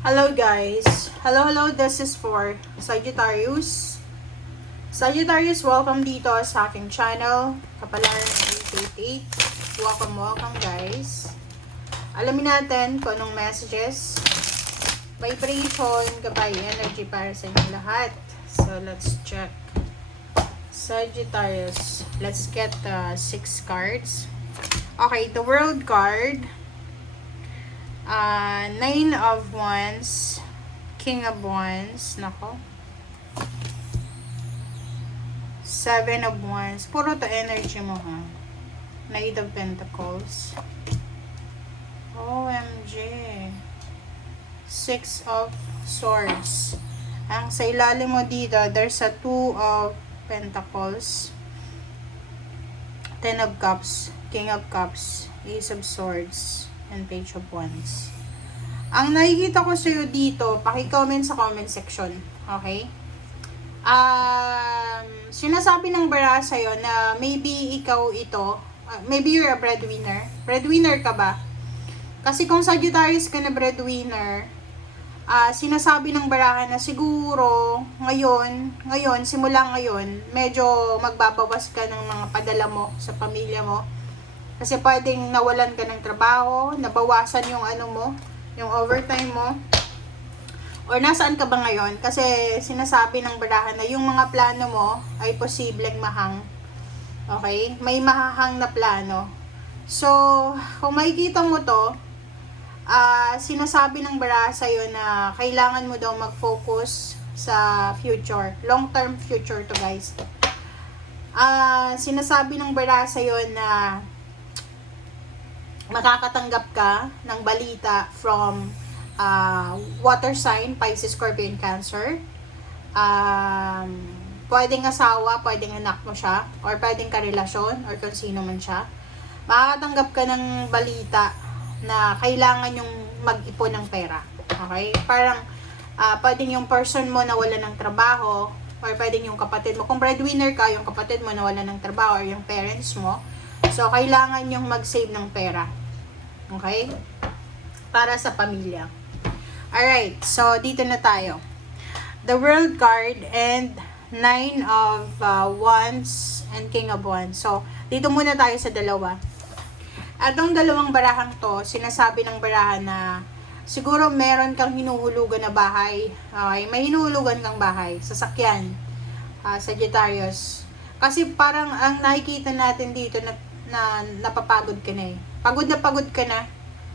Hello guys. Hello, this is for Sagittarius. Sagittarius, welcome dito sa aking channel. Kapalaran ng 888. Welcome guys. Alamin natin kung anong messages, vibration, gabay, energy para sa inyong lahat. So, let's check. Sagittarius. Let's get 6 cards. Okay, the World card. 9 of Wands, King of Wands, nako. 7 of Wands, puro to energy mo ha. Knight of Pentacles. OMG. 6 of Swords. Ang sa ilalim mo dito, there's a 2 of Pentacles. 10 of Cups, King of Cups, Ace of Swords, and Page of Wands. Ang nakikita ko sa'yo dito, paki-comment sa comment section. Okay? Sinasabi ng bara sa'yo na maybe ikaw ito, maybe you're a breadwinner. Breadwinner ka ba? Kasi kung Sagittarius ka na breadwinner, sinasabi ng barahan na siguro ngayon, simula ngayon, medyo magbabawas ka ng mga padala mo sa pamilya mo. Kasi pwedeng nawalan ka ng trabaho, nabawasan yung yung overtime mo. Or nasaan ka ba ngayon? Kasi sinasabi ng barahan na yung mga plano mo ay posibleng mahang. Okay? May mahahang na plano. So, kung makikita mo to, sinasabi ng barahan sa'yo na kailangan mo daw mag-focus sa future. Long-term future to guys. Sinasabi ng barahan sa'yo na makakatanggap ka ng balita from water sign, Pisces, Scorpio, and Cancer. Pwedeng asawa, pwedeng anak mo siya, or pwedeng karelasyon, or kung sino man siya. Makakatanggap ka ng balita na kailangan yung mag-ipon ng pera. Okay? Parang pwedeng yung person mo nawala ng trabaho, or pwedeng yung kapatid mo. Kung breadwinner ka, yung kapatid mo nawala ng trabaho, or yung parents mo. So, kailangan yung mag-save ng pera. Okay? Para sa pamilya. Alright, so dito na tayo. The World card and 9 of Wands and King of Wands. So, dito muna tayo sa dalawa. Atong dalawang barahang to, sinasabi ng barahan na siguro meron kang hinuhulugan na bahay. Okay? May hinuhulugan kang bahay, sasakyan, Sagittarius. Kasi parang ang nakikita natin dito na napapagod ka na eh. Pagod ka na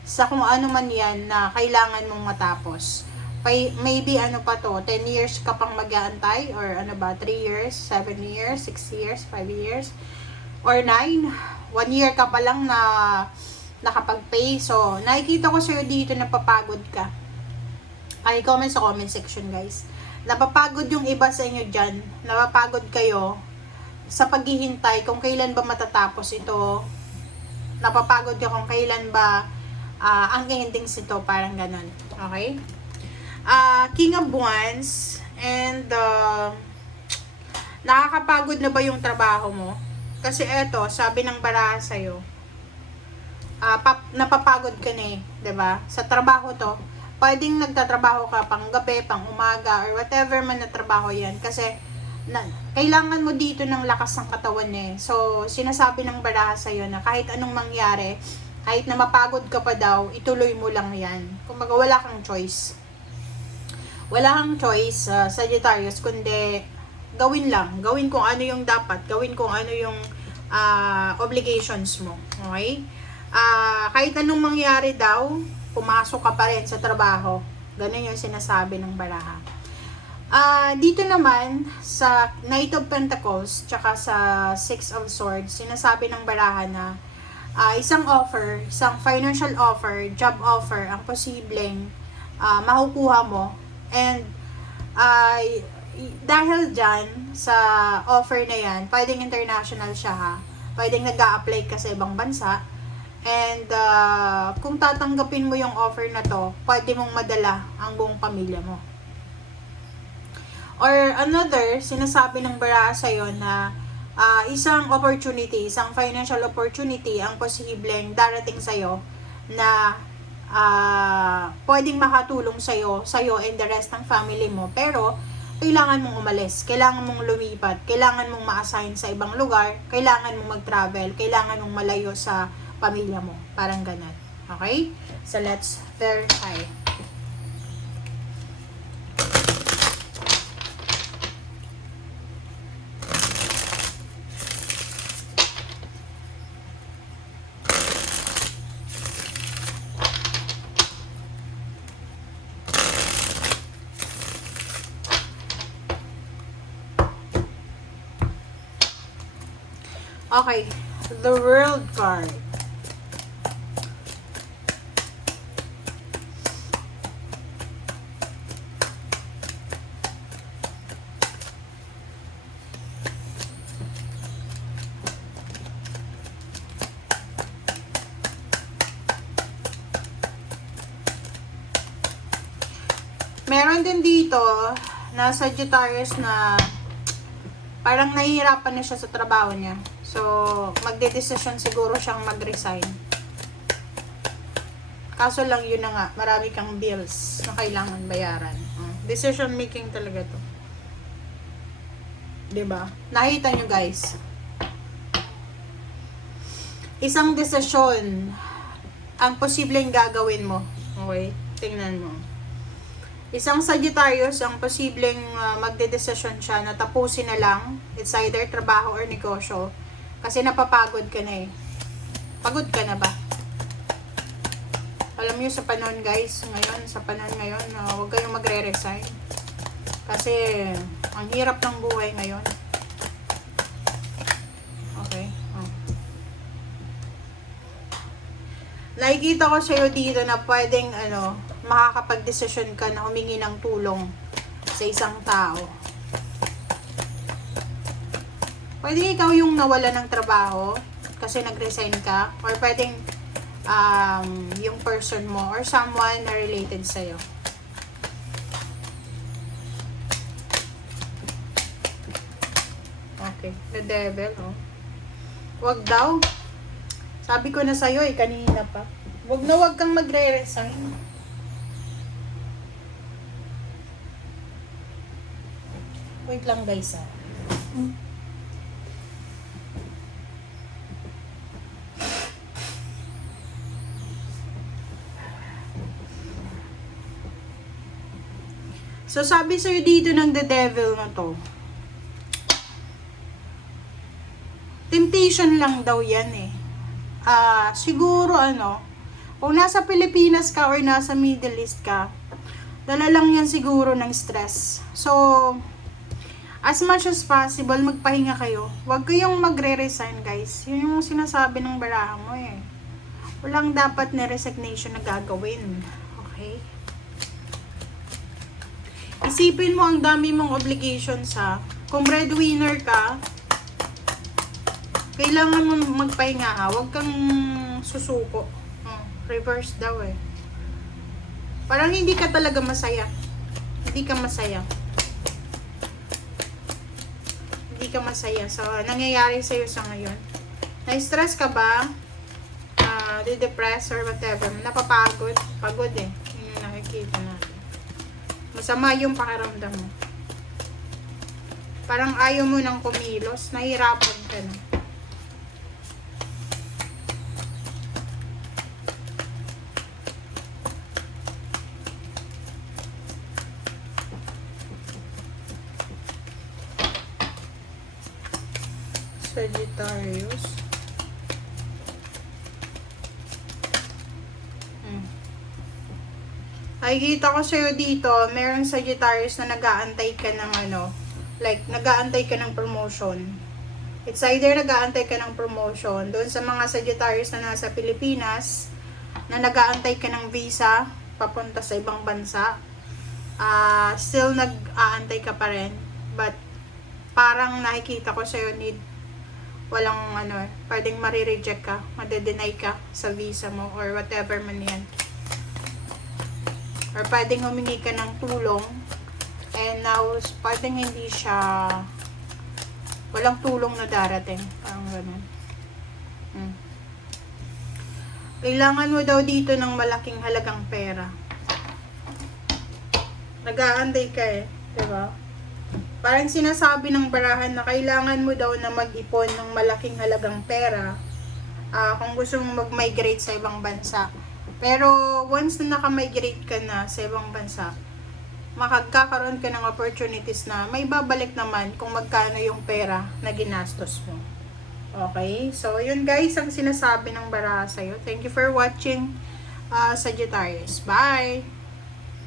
sa kung ano man yan na kailangan mong matapos. Maybe ano pa to, 10 years ka pang mag-aantay, or ano ba, 3 years, 7 years, 6 years, 5 years, or 9, 1 year ka pa lang na nakapag-pay. So, nakikita ko sa'yo dito na papagod ka. Ay, comment sa comment section guys. Napapagod yung iba sa inyo dyan. Napapagod kayo sa paghihintay kung kailan ba matatapos ito. Napapagod ka kung kailan ba ang endings ito, parang ganun. Okay? King of Wands and nakakapagod na ba yung trabaho mo? Kasi eto, sabi ng baraha sa'yo, napapagod ka na eh, 'di ba? Sa trabaho to, pwedeng nagtatrabaho ka pang gabi, pang umaga, or whatever man na trabaho yan. Kasi kailangan mo dito ng lakas ng katawan eh. So, sinasabi ng baraha sa'yo na kahit anong mangyari, kahit na mapagod ka pa daw, ituloy mo lang yan. Kumbaga, wala kang choice. Wala kang choice, Sagittarius, kundi gawin lang. Gawin kung ano yung dapat. Gawin kung ano yung obligations mo. Okay? Kahit anong mangyari daw, pumasok ka pa rin sa trabaho. Ganun yung sinasabi ng baraha. Dito naman, sa Knight of Pentacles, tsaka sa Six of Swords, sinasabi ng baraha na isang offer, isang financial offer, job offer, ang posibleng makukuha mo. And dahil dyan, sa offer na yan, pwedeng international siya ha. Pwedeng nag-a-apply ka sa ibang bansa. And kung tatanggapin mo yung offer na to, pwede mong madala ang buong pamilya mo. Or another, sinasabi ng baraha sa'yo na isang opportunity, isang financial opportunity ang posibleng darating sa'yo na pwedeng makatulong sa'yo and the rest ng family mo. Pero, kailangan mong umalis, kailangan mong lumipat, kailangan mong ma-assign sa ibang lugar, kailangan mong mag-travel, kailangan mong malayo sa pamilya mo. Parang ganun. Okay? So, let's verify. Okay, the World card. Meron din dito na Sagittarius na parang nahihirapan na siya sa trabaho niya. So, magde-decision siguro siyang mag-resign. Kaso lang yun na nga, marami kang bills na kailangan bayaran. Decision making talaga to. 'Di ba? Nakita nyo guys. Isang desisyon ang posibleng gagawin mo. Okay? Tingnan mo. Isang Sagittarius ang posibleng magde-desisyon siya na tapusin na lang. It's either trabaho or negosyo. Kasi napapagod ka na eh. Pagod ka na ba? Alam niyo sa panahon guys, sa panahon ngayon, huwag kayong magre-resign. Kasi ang hirap ng buhay ngayon. Okay. Nakikita ko sa'yo dito na pwedeng makakapag-desisyon ka na humingi ng tulong sa isang tao. Pwede ikaw yung nawala ng trabaho kasi nag-resign ka, or pwedeng yung person mo or someone na related sa'yo. Okay, the devil, Wag daw. Sabi ko na sa'yo kanina pa. Wag kang magre-resign. Wait lang guys, So, sabi sa'yo dito ng the devil na to, temptation lang daw yan eh. Siguro kung nasa Pilipinas ka or nasa Middle East ka, dala lang yan siguro ng stress. So, as much as possible, magpahinga kayo. Huwag kayong magre-resign guys. Yun yung sinasabi ng baraha mo eh. Walang dapat na resignation na gagawin. Okay? Isipin mo ang dami mong obligations kung breadwinner ka, kailangan mo magpahinga Huwag kang susuko. Reverse daw eh. Parang hindi ka talaga masaya. Hindi ka masaya. Hindi ka masaya sa nangyayari sa'yo sa ngayon. Na-stress ka ba? Di-depress or whatever. Napapagod. Pagod eh. Yun yung nakikita natin. Masama yung pakiramdam mo. Parang ayaw mo nang kumilos. Nahirapan ka na. Sagittarius. Nakikita ko sa'yo dito, merong Sagittarius na nag-aantay ka ng nag-aantay ka ng promotion. It's either nag-aantay ka ng promotion doon sa mga Sagittarius na nasa Pilipinas, na nag-aantay ka ng visa papunta sa ibang bansa. Still nag-aantay ka pa rin, but parang nakikita ko sa'yo walang pwedeng marireject ka, made-deny ka sa visa mo or whatever man yan. Or pwedeng humingi ka ng tulong and now pwedeng hindi siya, walang tulong na darating. Parang ganun. Kailangan mo daw dito ng malaking halagang pera. Nag-aantay ka eh, diba? Parang sinasabi ng barahan na kailangan mo daw na mag-ipon ng malaking halagang pera kung gusto mong mag-migrate sa ibang bansa. Pero once na naka-migrate ka na sa ibang bansa, makagkakaroon ka ng opportunities na may babalik naman kung magkano yung pera na ginastos mo. Okay? So, yun guys ang sinasabi ng baraha sa'yo. Thank you for watching, Sagittarius. Bye!